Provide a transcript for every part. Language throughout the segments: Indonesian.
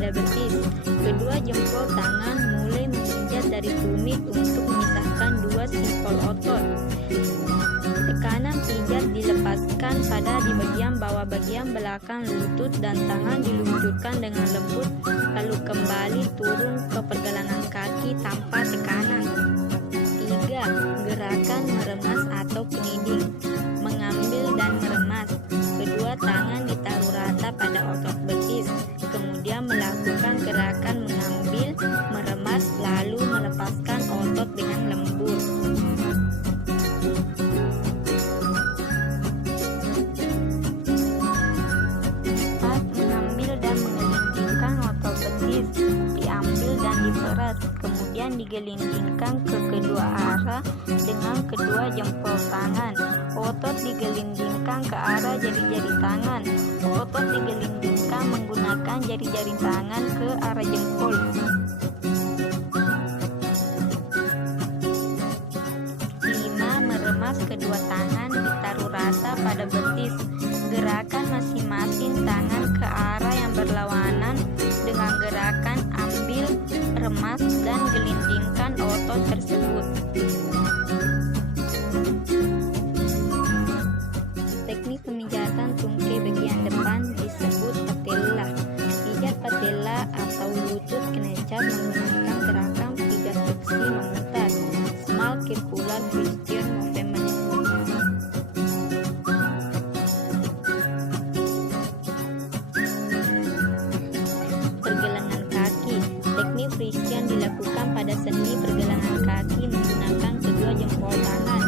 pada betis. Kedua jempol tangan mulai memijat dari tumit untuk memisahkan dua simpul otot. Tekanan pijat dilepaskan pada di bagian bawah bagian belakang lutut dan tangan diluncurkan dengan lembut, lalu kembali turun ke pergelangan kaki tanpa tekanan. 3. Gerakan meremas atau kneading. Mengambil dan meremas. Kedua tangan ditaruh rata pada otot betis, kemudian melakukan gerakan mengambil, meremas, lalu melepaskan otot dengan lembut. Mengambil dan menggelindingkan otot betis, diambil dan diperas, kemudian digelindingkan ke kedua arah dengan kedua jempol tangan. Otot digelindingkan ke arah jari-jari tangan. Otot digelindingkan menggunakan jari-jari tangan ke arah jempol. 5. Meremas kedua tangan ditaruh rata pada betis. Gerakan masing-masing tangan ke arah yang berlawanan dengan gerakan ambil, remas, dan gelindingkan otot tersebut. Teknik pemijatan tungkai bagian depan disebut patella. Pijat patella atau lutut kenecap menggunakan gerakan pijat fleksi memutar, small circular flexion movement. Pergelangan kaki. Teknik flexion dilakukan pada sendi pergelangan kaki menggunakan kedua jempol tangan.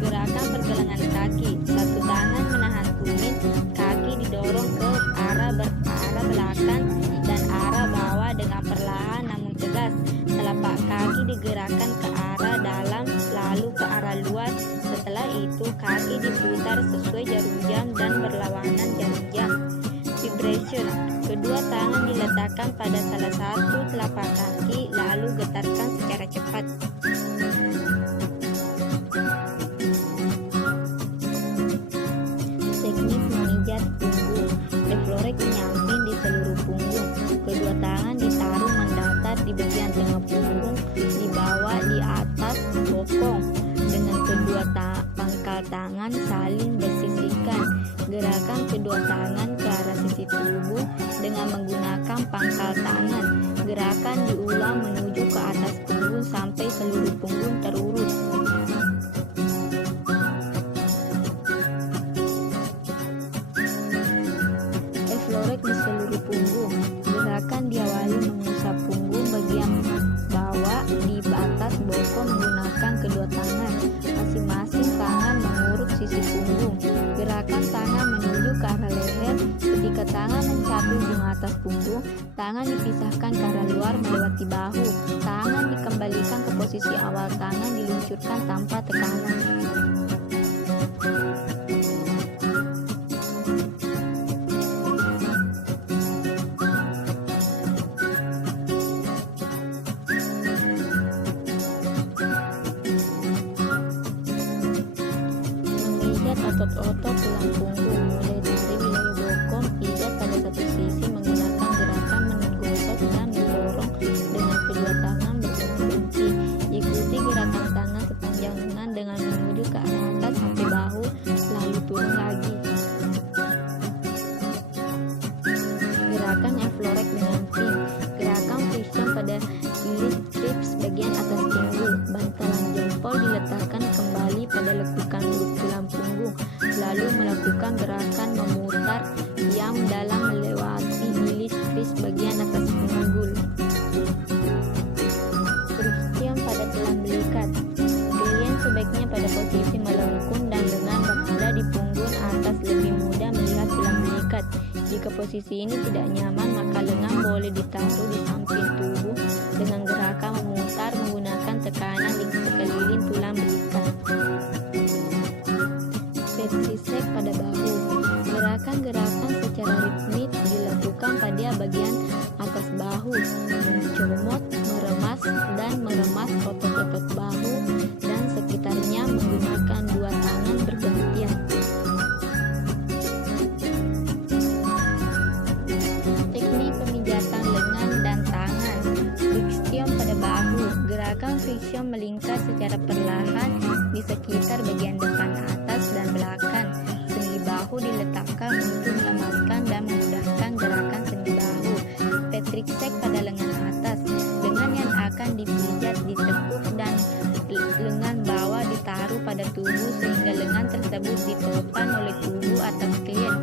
Gerakan pergelangan kaki. Satu tangan menahan tumit, kaki didorong ke arah belakang dan arah bawah dengan perlahan namun tegas. Telapak kaki digerakkan ke arah dalam lalu ke arah luar. Setelah itu kaki diputar sesuai jarum jam dan berlawanan jarum jam. Vibration. Kedua tangan diletakkan pada salah satu telapak kaki lalu getarkan secara cepat. Teknik memijat punggung. Reflorek menyamping di seluruh punggung. Kedua tangan ditaruh mendatar di bagian tengah punggung, di bawah, di atas bokong. Dengan kedua pangkal tangan saling bersisihkan. Gerakan kedua tangan ke arah sisi tubuh dengan menggunakan pangkal tangan. Gerakan diulang menuju ke atas punggung sampai seluruh punggung terurut. Reflorek di seluruh punggung. Gerakan diawali mengusap punggung bagian bawah di atas bokong menggunakan kedua tangan. Masing-masing tangan mengurut sisi punggung. Gerakan tangan menuju ke arah leher. Ketika tangan mencapai ujung atas punggung, tangan dipisahkan ke arah luar melewati bahu. Tangan dikembalikan ke posisi awal, tangan diluncurkan tanpa tekanan. Otot-otot tulang punggung mulai dari wilayah bokong. Pijat pada satu sisi menggunakan gerakan menggosok dan mendorong dengan kedua tangan berhenti. Ikuti gerakan tangan sepanjang lengan dengan menuju ke arah atas sampai bahu, lalu turun lagi. Gerakan Reflorek menyamping. Gerakan flexion pada ilis trips bagian atas pinggul. Bantalan jempol diletakkan kembali pada lekukan tulang punggung, lalu melakukan gerakan memutar yang dalam melewati ilis kris bagian atas pinggul. Flexion pada tulang belikat. Klien sebaiknya pada posisi melengkung dan lengan berada di punggung atas, lebih mudah melihat tulang belikat. Jika posisi ini tidak nyaman, maka lengan boleh ditaruh di samping tubuh dengan gerakan memutar menggunakan tekanan di sekeliling tulang belikat. Petisek pada bahu. Gerakan-gerakan secara ritmik dilakukan pada bagian atas bahu, mencomot, meremas, dan meremas otot-otot bahu dan sekitarnya menggunakan dua tangan bergantian. Teknik pemijatan lengan perlahan di sekitar bagian depan, atas, dan belakang. Sendi bahu diletakkan untuk melemaskan dan memudahkan gerakan sendi bahu. Patrick Sack pada lengan atas. Lengan yang akan dipijat ditekuk dan lengan bawah ditaruh pada tubuh sehingga lengan tersebut ditopan oleh tubuh atas klien.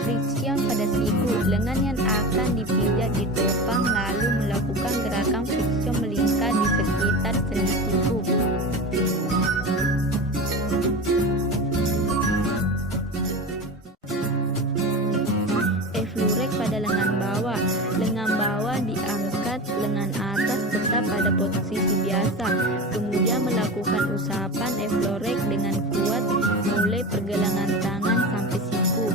Friction pada siku. Lengan yang akan dipijat ditopang lalu melakukan gerakan friction melingkar di sekitar sendi siku. Effleurek pada lengan bawah. Lengan bawah diangkat, lengan atas tetap pada posisi biasa. Kemudian melakukan usapan effleurek dengan kuat mulai pergelangan tangan sampai siku.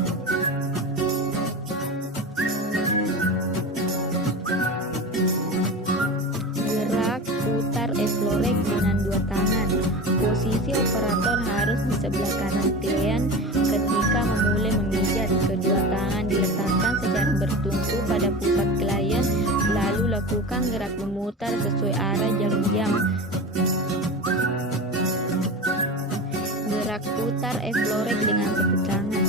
Gerak putar effleurek dengan dua tangan. Posisi operator harus di sebelah kanan klien ketika memulai memijat. Kedua tangan diletakkan secara bertumpu pada pusat klien, lalu lakukan gerak memutar sesuai arah jarum jam. Gerak putar effleurek dengan satu tangan.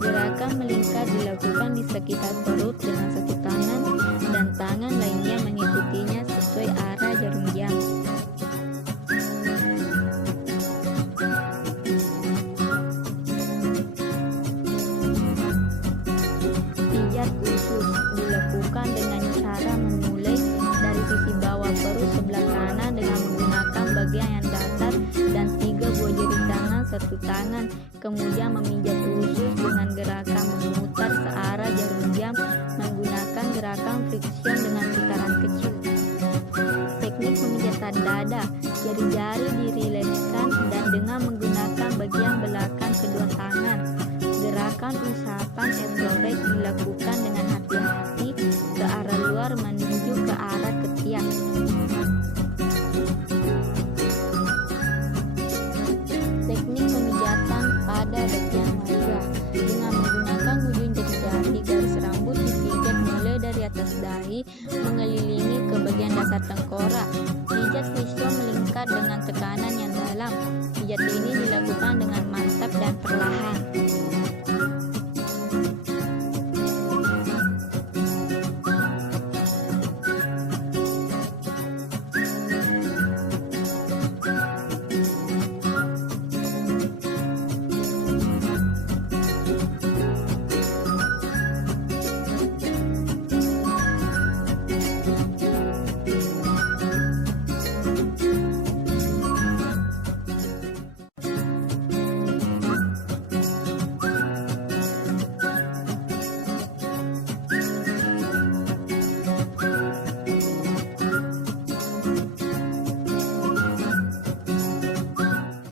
Gerakan melingkar dilakukan di sekitar perut dengan satu tangan dan tangan lainnya mengikutinya sesuai arah jarum jam. Pijat usus dilakukan dengan cara memulai dari sisi bawah perut sebelah kanan dengan menggunakan bagian yang datar dan 3 buah jari tangan satu tangan, kemudian memijat usus dengan gerakan memutar searah jarum jam menggunakan gerakan friction dengan putaran kecil. Teknik pemijatan dada. Jari-jari dirilekskan dan dengan menggunakan bagian belakang kedua tangan. Gerakan usapan effleurek dilakukan dengan hati-hati ke arah luar menuju ke arah ketiak. Teknik pemijatan pada bagian wajah. Dengan menggunakan ujung jari-jari, garis rambut dipijat mulai dari atas dahi mengelilingi ke bagian dasar tengkorak. Pijat friction melingkar dengan tekanan yang dalam. Pijat ini dilakukan dengan mantap dan perlahan.